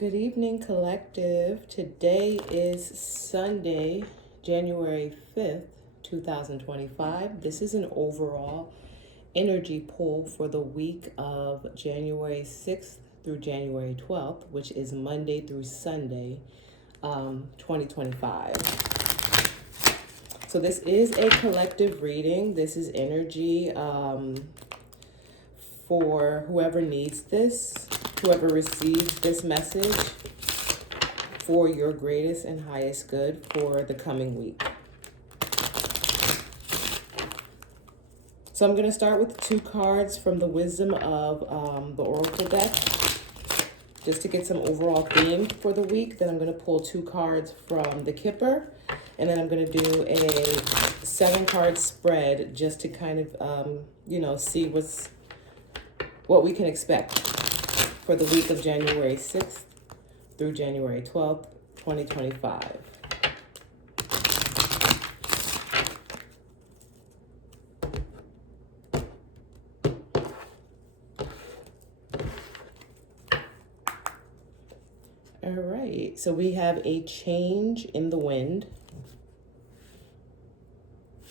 Good evening, collective. Today is Sunday, January 5th, 2025. This is an overall energy pull for the week of January 6th through January 12th, which is Monday through Sunday, 2025. So this is a collective reading. This is energy for whoever needs this, whoever receives this message for your greatest and highest good for the coming week. So I'm going to start with 2 cards from the Wisdom of the Oracle deck, just to get some overall theme for the week. Then I'm going to pull 2 cards from the Kipper, and then I'm going to do a 7-card spread just to kind of, see what we can expect for the week of January 6th through January 12th, 2025. All right, so we have a change in the wind,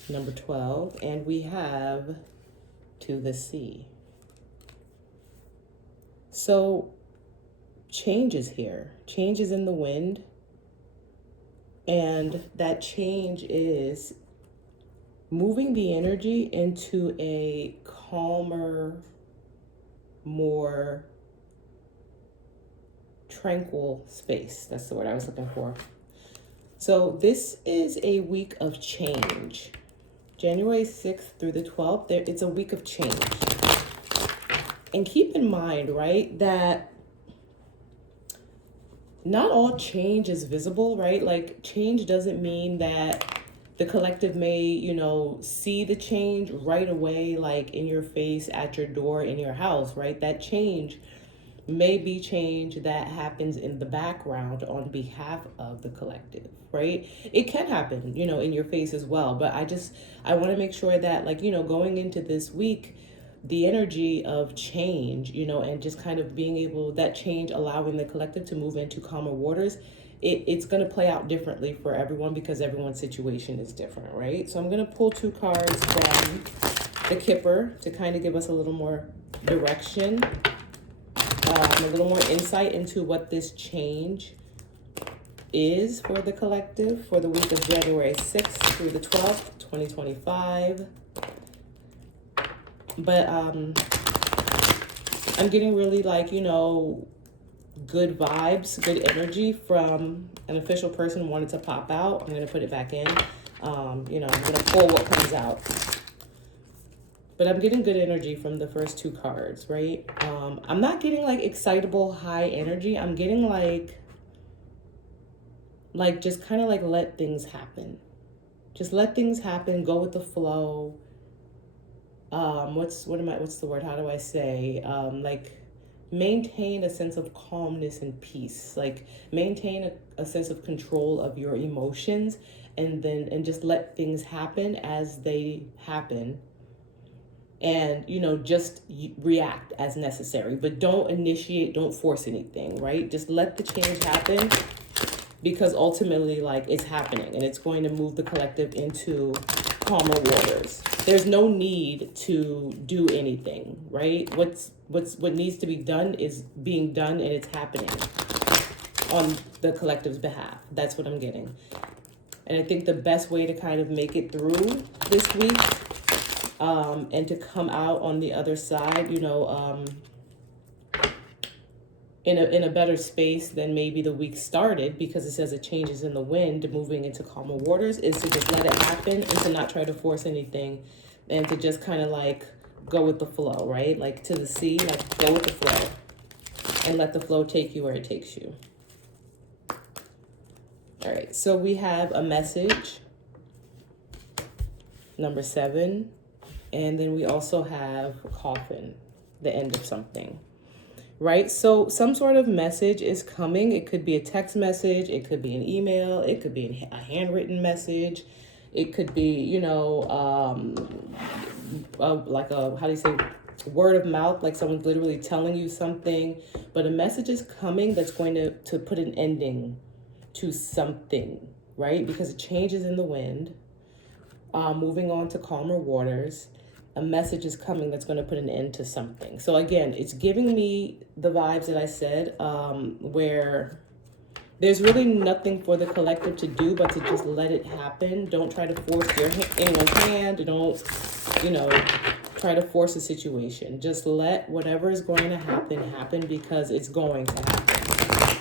number 12, and we have to the sea. So change is here. Change is in the wind. And that change is moving the energy into a calmer, more tranquil space. That's the word I was looking for. So this is a week of change. January 6th through the 12th, it's a week of change. And keep in mind, right, that not all change is visible, right? Like, change doesn't mean that the collective may, see the change right away, like in your face, at your door, in your house, right? That change may be change that happens in the background on behalf of the collective, right? It can happen, in your face as well. But I want to make sure that, going into this week, the energy of change, and just kind of being able, that change allowing the collective to move into calmer waters, it's going to play out differently for everyone because everyone's situation is different, right? So I'm going to pull 2 cards from the Kipper to kind of give us a little more direction, a little more insight into what this change is for the collective for the week of January 6th through the 12th, 2025. But I'm getting really good vibes, good energy from an official person wanted to pop out. I'm going to put it back in. I'm going to pull what comes out. But I'm getting good energy from the first 2 cards, right? I'm not getting excitable, high energy. I'm getting just kind of let things happen. Just let things happen. Go with the flow. What's the word? How do I say? Maintain a sense of calmness and peace. Maintain a sense of control of your emotions, and just let things happen as they happen. And, just react as necessary, but don't initiate, don't force anything, right? Just let the change happen, because ultimately, it's happening and it's going to move the collective into calmer waters. There's no need to do anything, right? What needs to be done is being done, and it's happening on the collective's behalf. That's what I'm getting. And I think the best way to kind of make it through this week, and to come out on the other side, in a better space than maybe the week started, because it says it changes in the wind, moving into calmer waters, is to just let it happen and to not try to force anything, and to just kind of go with the flow, right? To the sea, go with the flow and let the flow take you where it takes you. All right, so we have a message, number 7, and then we also have a coffin, the end of something. Right? So some sort of message is coming. It could be a text message. It could be an email. It could be a handwritten message. It could be, how do you say, word of mouth, like someone's literally telling you something, but a message is coming that's going to put an ending to something, right? Because it changes in the wind. Moving on to calmer waters, a message is coming that's going to put an end to something. So again, it's giving me the vibes that I said, where there's really nothing for the collective to do but to just let it happen. Don't try to force anyone's hand. Don't, try to force a situation. Just let whatever is going to happen because it's going to happen.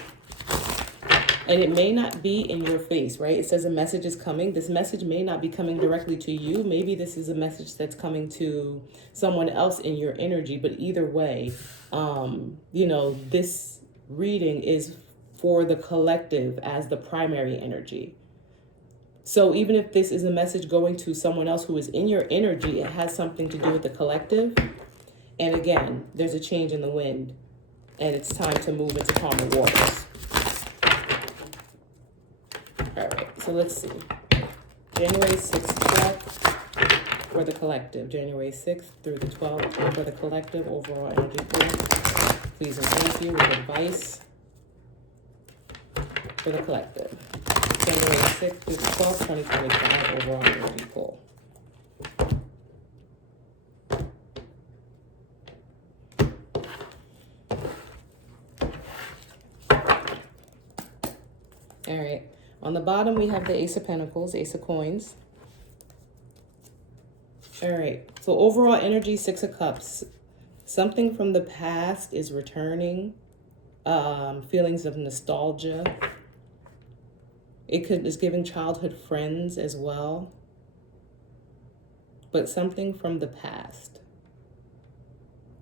And it may not be in your face, right? It says a message is coming. This message may not be coming directly to you. Maybe this is a message that's coming to someone else in your energy. But either way, this reading is for the collective as the primary energy. So even if this is a message going to someone else who is in your energy, it has something to do with the collective. And again, there's a change in the wind, and it's time to move into calmer waters. All right, so let's see. January 6th for the collective. January 6th through the 12th for the collective. Overall energy pool. Please and thank you with advice for the collective. January 6th through the 12th, 2025, overall energy pool. All right. On the bottom, we have the Ace of Pentacles, Ace of Coins. All right. So overall energy, Six of Cups. Something from the past is returning. Feelings of nostalgia. Is giving childhood friends as well. But something from the past,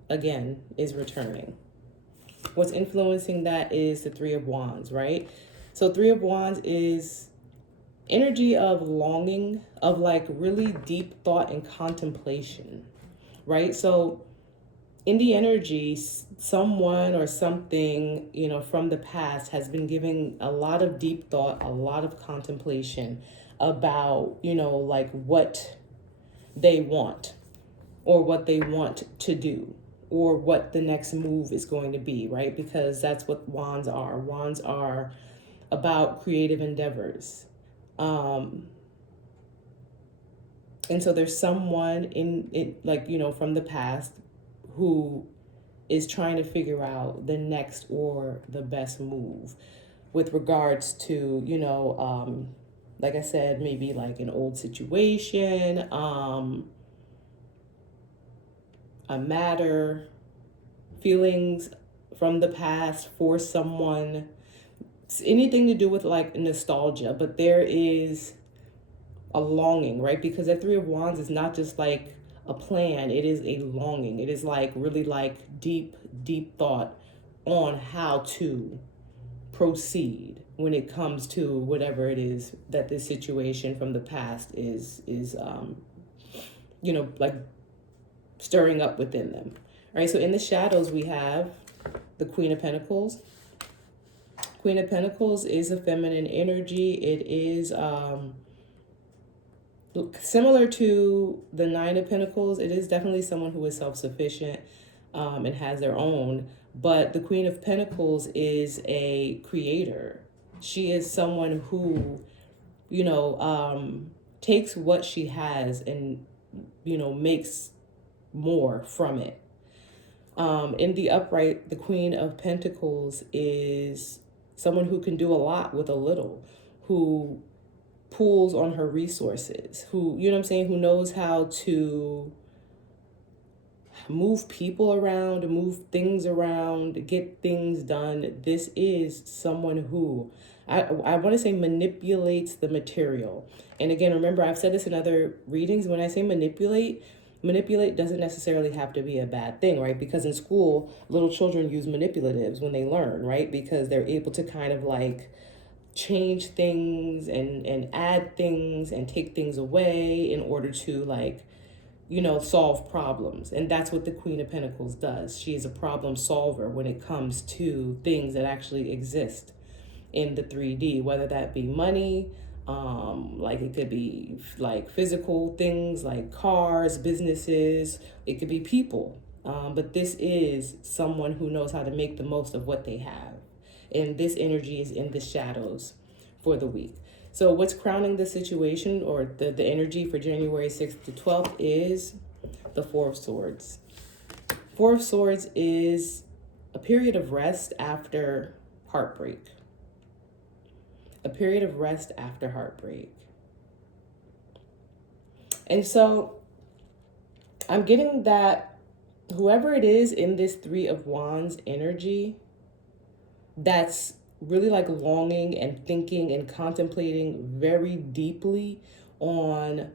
again, is returning. What's influencing that is the Three of Wands, right? So Three of Wands is energy of longing, of like really deep thought and contemplation, right? So in the energy, someone or something, from the past has been giving a lot of deep thought, a lot of contemplation about, like what they want or what they want to do or what the next move is going to be, right? Because that's what wands are. Wands are about creative endeavors. And so there's someone in it, like, from the past who is trying to figure out the next or the best move with regards to, like I said, maybe like an old situation, a matter, feelings from the past for someone, anything to do with like nostalgia. But there is a longing, right? Because that Three of Wands is not just like a plan, it is a longing. It is like really like deep thought on how to proceed when it comes to whatever it is that this situation from the past is like stirring up within them. All right, so in the shadows we have the Queen of Pentacles. Queen of Pentacles is a feminine energy. It is similar to the Nine of Pentacles. It is definitely someone who is self-sufficient and has their own. But the Queen of Pentacles is a creator. She is someone who, takes what she has and, makes more from it. In the upright, the Queen of Pentacles is someone who can do a lot with a little, who pulls on her resources, who, who knows how to move people around, move things around, get things done. This is someone who, I want to say, manipulates the material. And again, remember, I've said this in other readings. When I say manipulate doesn't necessarily have to be a bad thing, right? Because in school, little children use manipulatives when they learn, right? Because they're able to kind of like change things and add things and take things away in order to like, solve problems. And that's what the Queen of Pentacles does. She is a problem solver when it comes to things that actually exist in the 3D, whether that be money, like it could be like physical things like cars, businesses, it could be people. But this is someone who knows how to make the most of what they have. And this energy is in the shadows for the week. So what's crowning the situation, or the energy for January 6th to 12th, is the Four of Swords. Four of Swords is a period of rest after heartbreak. A period of rest after heartbreak. And so I'm getting that whoever it is in this Three of Wands energy that's really like longing and thinking and contemplating very deeply on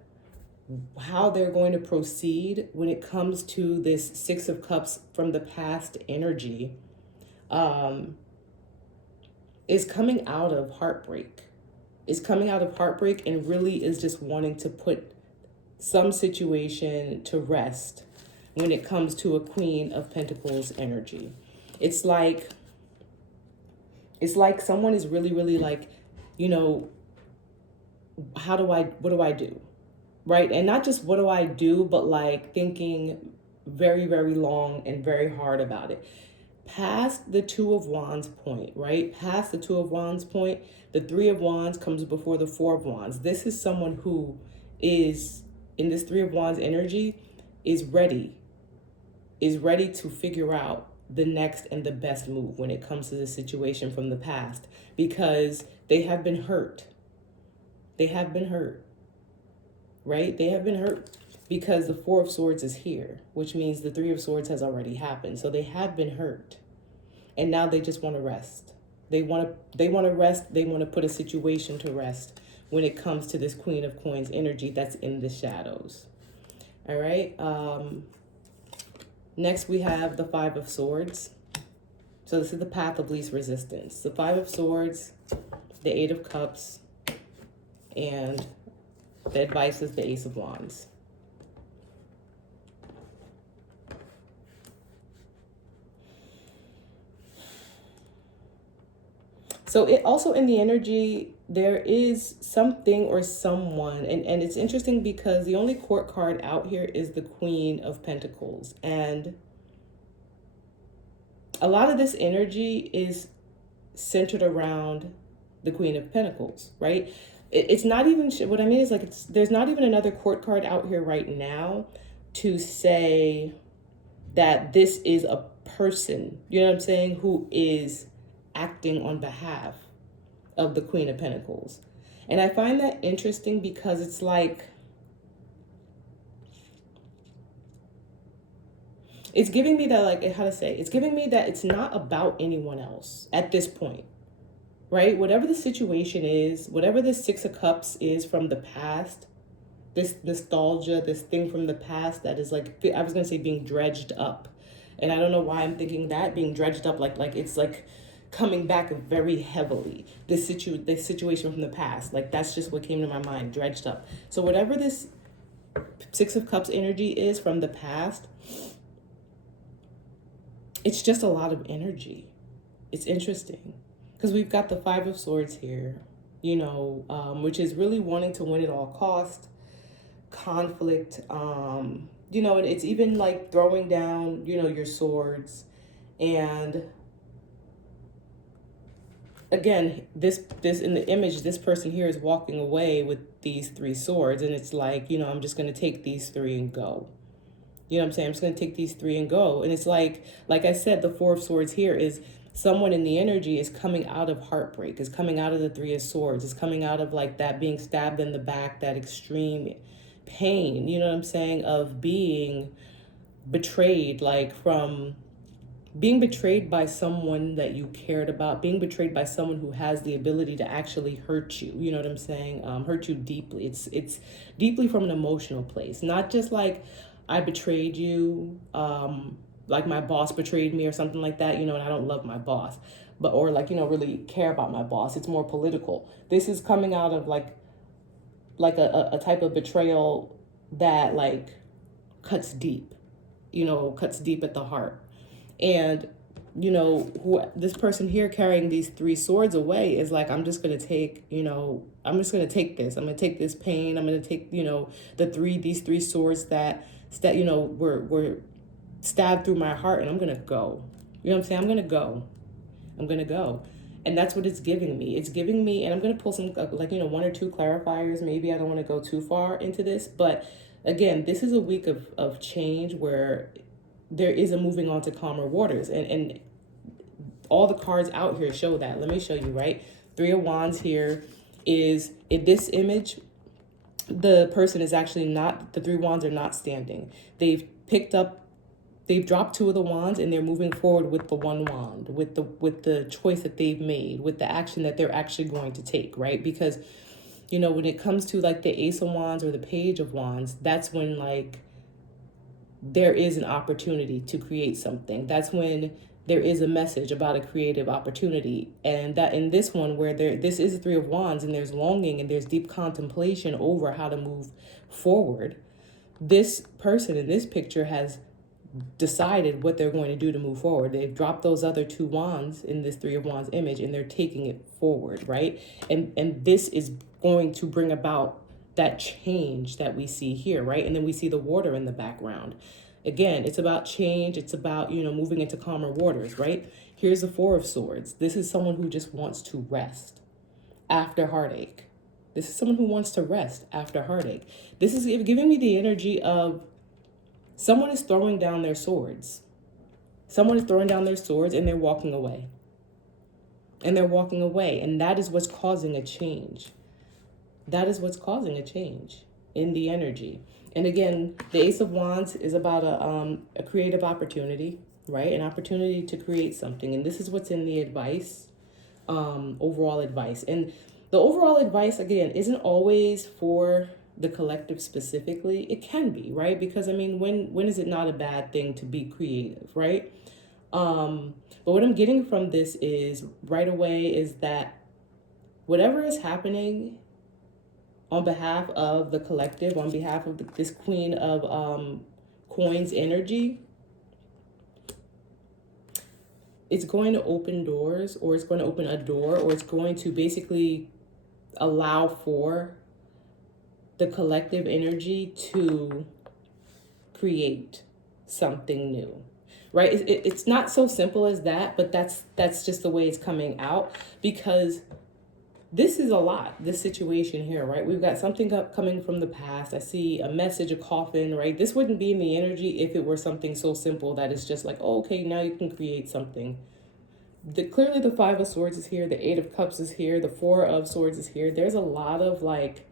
how they're going to proceed when it comes to this Six of Cups from the past energy, is coming out of heartbreak. Is coming out of heartbreak and really is just wanting to put some situation to rest when it comes to a Queen of Pentacles energy. It's like someone is really, really like, what do I do? Right? And not just what do I do, but like thinking very, very long and very hard about it. Past the Two of Wands point, right? Past the Two of Wands point, the Three of Wands comes before the Four of Wands. This is someone who is in this Three of Wands energy, is ready to figure out the next and the best move when it comes to the situation from the past, because they have been hurt. They have been hurt, right? They have been hurt because the Four of Swords is here, which means the Three of Swords has already happened. So they have been hurt. And now they just want to rest. They want to rest. They want to put a situation to rest when it comes to this Queen of Coins energy that's in the shadows. All right. Next, we have the Five of Swords. So this is the path of least resistance. The Five of Swords, the Eight of Cups, and the advice is the Ace of Wands. So it also in the energy, there is something or someone, and it's interesting because the only court card out here is the Queen of Pentacles. And a lot of this energy is centered around the Queen of Pentacles, right? It's not even, what I mean is like, there's not even another court card out here right now to say that this is a person, you know what I'm saying, who is acting on behalf of the Queen of Pentacles. And I find that interesting because it's like, it's giving me that, like, how to say, it's giving me that it's not about anyone else at this point, right? Whatever the situation is, whatever the Six of Cups is from the past, this nostalgia, this thing from the past that is like, I was going to say being dredged up. And I don't know why I'm thinking that, being dredged up, like it's like coming back very heavily. This situation from the past, like that's just what came to my mind, dredged up. So whatever this Six of Cups energy is from the past, it's just a lot of energy. It's interesting because we've got the Five of Swords here, which is really wanting to win at all cost, conflict, and it's even like throwing down, your swords. And again, this in the image, this person here is walking away with these three swords, and it's like, I'm just going to take these three and go. You know what I'm saying? I'm just going to take these three and go. And it's like I said, the Four of Swords here is someone in the energy is coming out of heartbreak, is coming out of the Three of Swords, is coming out of like that being stabbed in the back, that extreme pain, you know what I'm saying, of being betrayed, like from being betrayed by someone that you cared about, being betrayed by someone who has the ability to actually hurt you, you know what I'm saying, hurt you deeply. It's deeply from an emotional place, not just like I betrayed you, like my boss betrayed me or something like that, and I don't love my boss, but, or like, really care about my boss. It's more political. This is coming out of like a type of betrayal that like cuts deep, cuts deep at the heart. And, who this person here carrying these three swords away is like, I'm just going to take, I'm just going to take this. I'm going to take this pain. I'm going to take, these three swords that were stabbed through my heart, and I'm going to go. You know what I'm saying? I'm going to go. I'm going to go. And that's what it's giving me. It's giving me, and I'm going to pull some, like, one or two clarifiers. Maybe I don't want to go too far into this. But again, this is a week of change where there is a moving on to calmer waters. And all the cards out here show that. Let me show you, right? Three of Wands here is, in this image, the person is actually not, the three wands are not standing. They've dropped two of the wands, and they're moving forward with the one wand, with the choice that they've made, with the action that they're actually going to take, right? Because, when it comes to like the Ace of Wands or the Page of Wands, that's when like there is an opportunity to create something. That's when there is a message about a creative opportunity. And that in this one, where this is a Three of Wands, and there's longing and there's deep contemplation over how to move forward, this person in this picture has decided what they're going to do to move forward. They've dropped those other two wands in this Three of Wands image, and they're taking it forward, right? And this is going to bring about that change that we see here, right? And then we see the water in the background. Again, it's about change. It's about, moving into calmer waters, right? Here's the Four of Swords. This is someone who just wants to rest after heartache. This is someone who wants to rest after heartache. This is giving me the energy of someone is throwing down their swords. Someone is throwing down their swords, and they're walking away. And they're walking away. And that is what's causing a change. That is what's causing a change in the energy. And again, the Ace of Wands is about a creative opportunity, right? An opportunity to create something. And this is what's in the advice, overall advice. And the overall advice, again, isn't always for the collective specifically. It can be, right? Because when is it not a bad thing to be creative, right? But what I'm getting from this is right away is that whatever is happening on behalf of the collective, on behalf of this Queen of Coins energy, it's going to open doors, or it's going to open a door, or it's going to basically allow for the collective energy to create something new, right? It's not so simple as that, but that's just the way it's coming out, because this is a lot, this situation here, right? We've got something coming from the past. I see a message, a coffin, right? This wouldn't be in the energy if it were something so simple that it's just like, oh, okay, now you can create something. Clearly the Five of Swords is here. The Eight of Cups is here. The Four of Swords is here. There's a lot of like,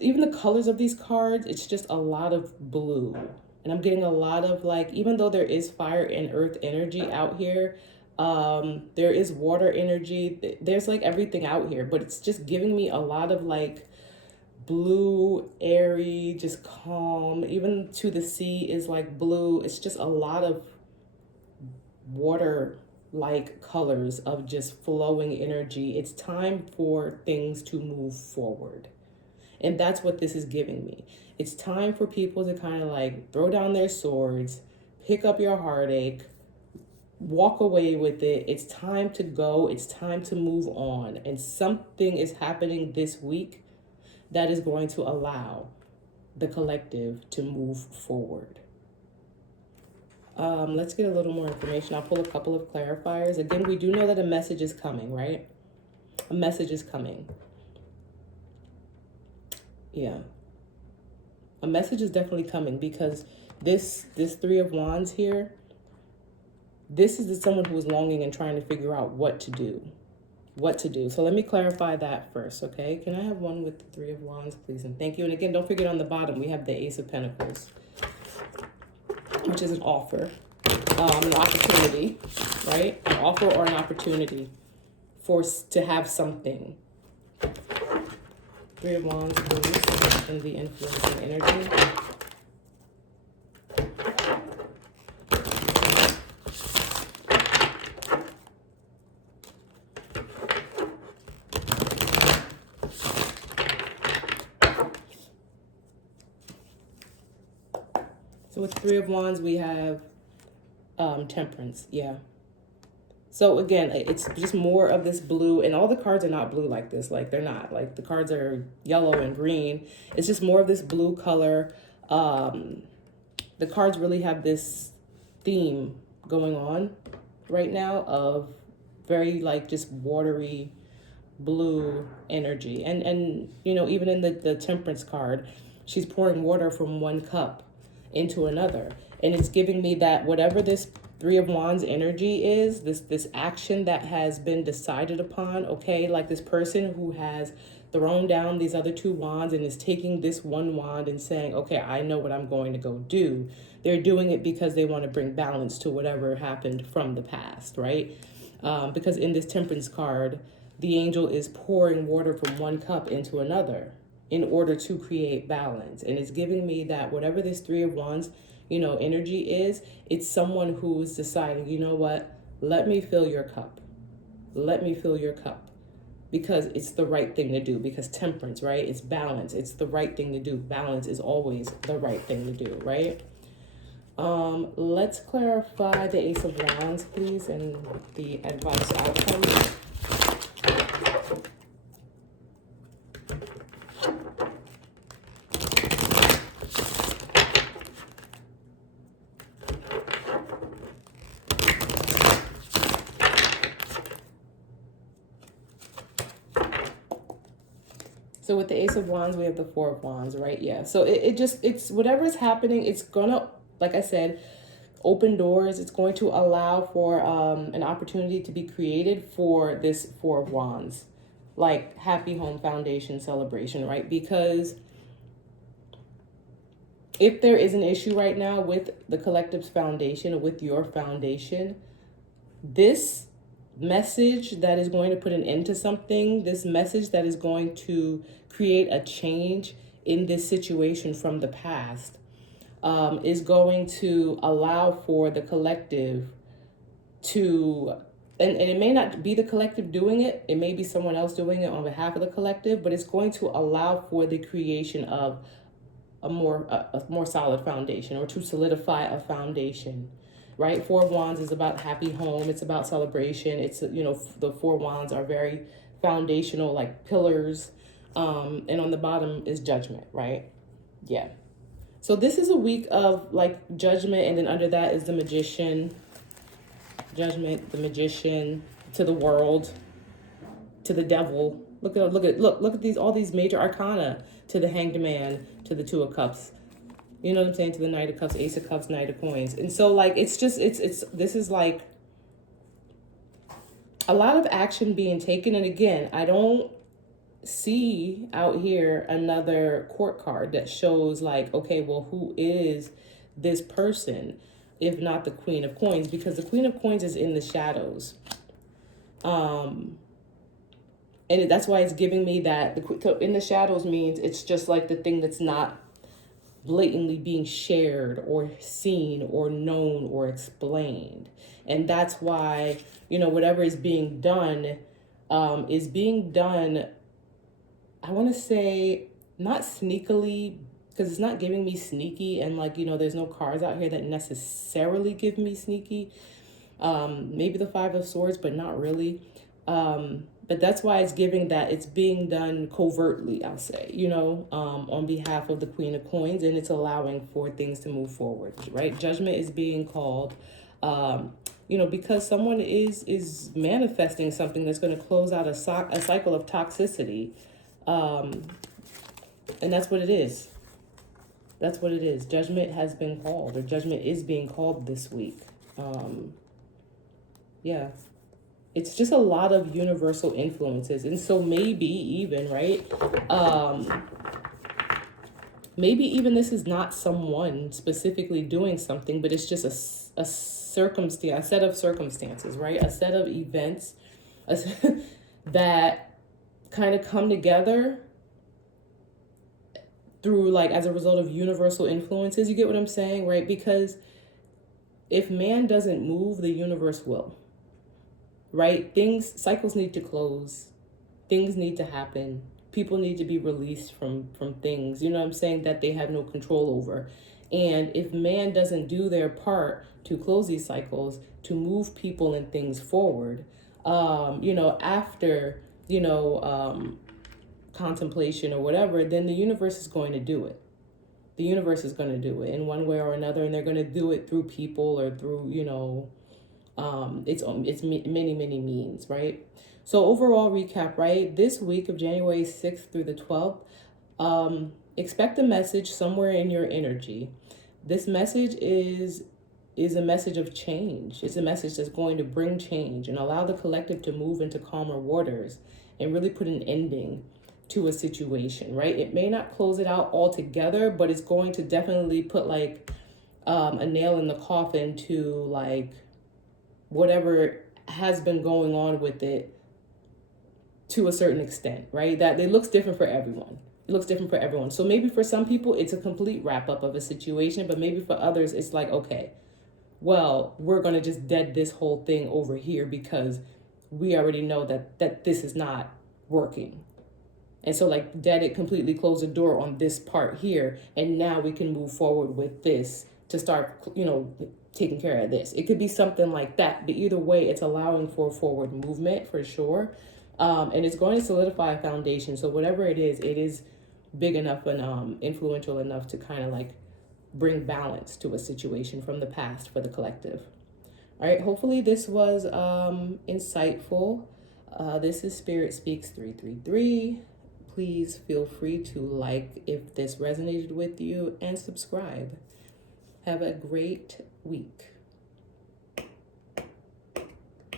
even the colors of these cards, it's just a lot of blue. And I'm getting a lot of like, even though there is fire and earth energy out here, there is water energy. There's like everything out here, but it's just giving me a lot of like blue, airy, just calm. Even to the sea is like blue. It's just a lot of water like colors of just flowing energy. It's time for things to move forward. And that's what this is giving me. It's time for people to kind of like throw down their swords, pick up your heartache, walk away with it. It's time to go. It's time to move on. And something is happening this week that is going to allow the collective to move forward. Let's get a little more information. I'll pull a couple of clarifiers. Again, we do know that a message is coming, right? A message is coming. Yeah. A message is definitely coming, because this Three of Wands here, this is someone who is longing and trying to figure out what to do. What to do. So let me clarify that first, okay? Can I have one with the Three of Wands, please? And thank you. And again, don't forget on the bottom, we have the Ace of Pentacles, which is an offer, an opportunity, right? An offer or an opportunity to have something. Three of Wands, please, and the influencing energy. So with Three of Wands, we have Temperance, yeah. So again, it's just more of this blue, and all the cards are not blue like this. Like, they're not. Like, the cards are yellow and green. It's just more of this blue color. um, the cards really have this theme going on right now of very like just watery blue energy. And even in the temperance card, she's pouring water from one cup into another. And it's giving me that whatever this Three of Wands energy is, this action that has been decided upon, okay, like this person who has thrown down these other two wands and is taking this one wand and saying, okay, I know what I'm going to go do. They're doing it because they want to bring balance to whatever happened from the past, right? Because in this temperance card, the angel is pouring water from one cup into another in order to create balance. And it's giving me that whatever this Three of Wands, energy is, it's someone who's deciding, you know what, let me fill your cup. Let me fill your cup. Because it's the right thing to do. Because temperance, right? It's balance. It's the right thing to do. Balance is always the right thing to do, right? Let's clarify the Ace of Wands, please, and the advice outcome. So with the Ace of Wands, we have the Four of Wands, right? Yeah. So it's whatever is happening, it's gonna, like I said, open doors. It's going to allow for an opportunity to be created for this Four of Wands, like Happy Home Foundation celebration, right? Because if there is an issue right now with the collective's foundation or with your foundation, this message that is going to put an end to something, this message that is going to create a change in this situation from the past, is going to allow for the collective to, and it may not be the collective doing it, it may be someone else doing it on behalf of the collective, but it's going to allow for the creation of a more solid foundation, or to solidify a foundation, right? Four of Wands is about happy home. It's about celebration. It's, the Four Wands are very foundational, like pillars. And on the bottom is Judgment, right? Yeah. So this is a week of like Judgment, and then under that is the Magician. Judgment, the Magician, to the world, to the devil. Look at these, all these major arcana, to the Hanged Man, to the Two of Cups. You know what I'm saying? To the Knight of Cups, Ace of Cups, Knight of Coins. And so like, it's this is like a lot of action being taken. And again, I don't see out here another court card that shows like, okay, well, who is this person if not the Queen of Coins? Because the Queen of Coins is in the shadows. And that's why it's giving me that in the shadows means it's just like the thing that's not blatantly being shared or seen or known or explained. And that's why, whatever is being done, I want to say not sneakily, because it's not giving me sneaky, and like, there's no cards out here that necessarily give me sneaky. Maybe the Five of Swords, but not really. But that's why it's giving that it's being done covertly, I'll say, on behalf of the Queen of Coins, and it's allowing for things to move forward, right? Judgment is being called, because someone is manifesting something that's going to close out a cycle of toxicity. And that's what it is. That's what it is. Judgment has been called, or judgment is being called this week. Yeah. It's just a lot of universal influences. And so maybe even, right? Maybe even this is not someone specifically doing something, but it's just a circumstance, a set of circumstances, right? A set of events that kind of come together through, like, as a result of universal influences. You get what I'm saying, right? Because if man doesn't move, the universe will. Right? Cycles need to close. Things need to happen. People need to be released from things, you know what I'm saying, that they have no control over. And if man doesn't do their part to close these cycles, to move people and things forward, after, contemplation or whatever, then the universe is going to do it. the universe is going to do it in one way or another, and they're going to do it through people or through, it's many, many means, right? So overall recap, right? This week of January 6th through the 12th, expect a message somewhere in your energy. This message is a message of change. It's a message that's going to bring change and allow the collective to move into calmer waters and really put an ending to a situation, right? It may not close it out altogether, but it's going to definitely put like a nail in the coffin to like whatever has been going on with it to a certain extent, right? That it looks different for everyone. It looks different for everyone. So maybe for some people, it's a complete wrap up of a situation, but maybe for others, it's like, okay, well, we're going to just dead this whole thing over here because we already know that this is not working. And so like dead it, completely close the door on this part here. And now we can move forward with this to start, taking care of this. It could be something like that. But either way, it's allowing for forward movement for sure. And it's going to solidify a foundation. So whatever it is big enough and influential enough to kind of like bring balance to a situation from the past for the collective. All right, hopefully this was insightful. This is Spirit Speaks 333. Please feel free to like if this resonated with you and subscribe. Have a great week.